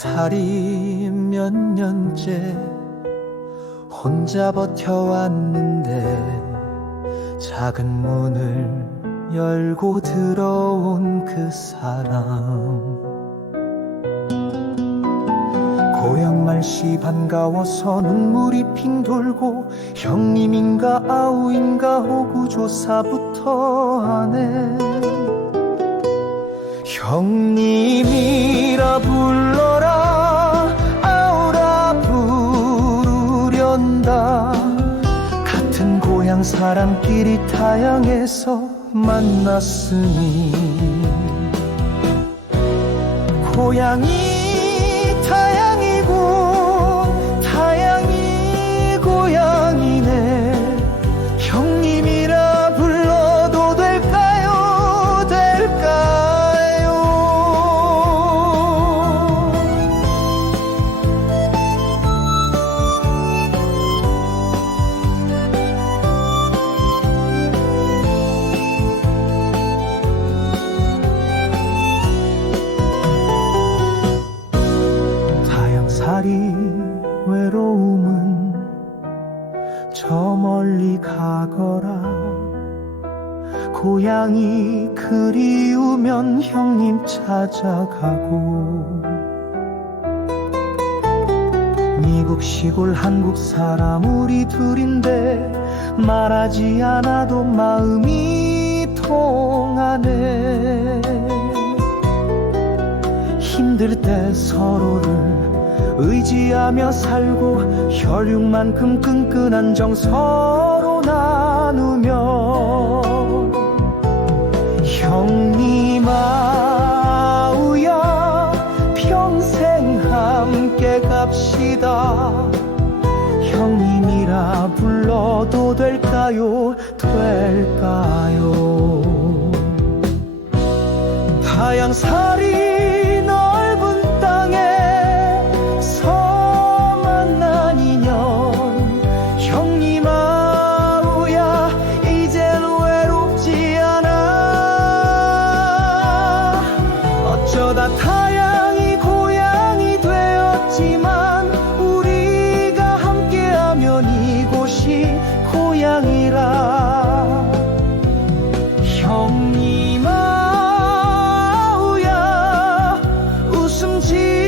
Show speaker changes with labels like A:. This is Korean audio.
A: 다양살이 몇 년째 혼자 버텨왔는데 작은 문을 열고 들어온 그 사람. 고향 말씨 반가워서 눈물이 핑 돌고 형님인가 아우인가 호구조사부터 하네. 형님 사람끼리 타양에서 만났으니 고향이 타양이 저 멀리 가거라. 고향이 그리우면 형님 찾아가고. 미국 시골 한국 사람 우리 둘인데 말하지 않아도 마음이 통하네. 힘들 때 서로를 의지하며 살고 혈육만큼 끈끈한 정 서로 나누며 형님 아 우야 평생 함께 갑시다. 형님이라 불러도 될까요? 될까요? 타양살 Jesus.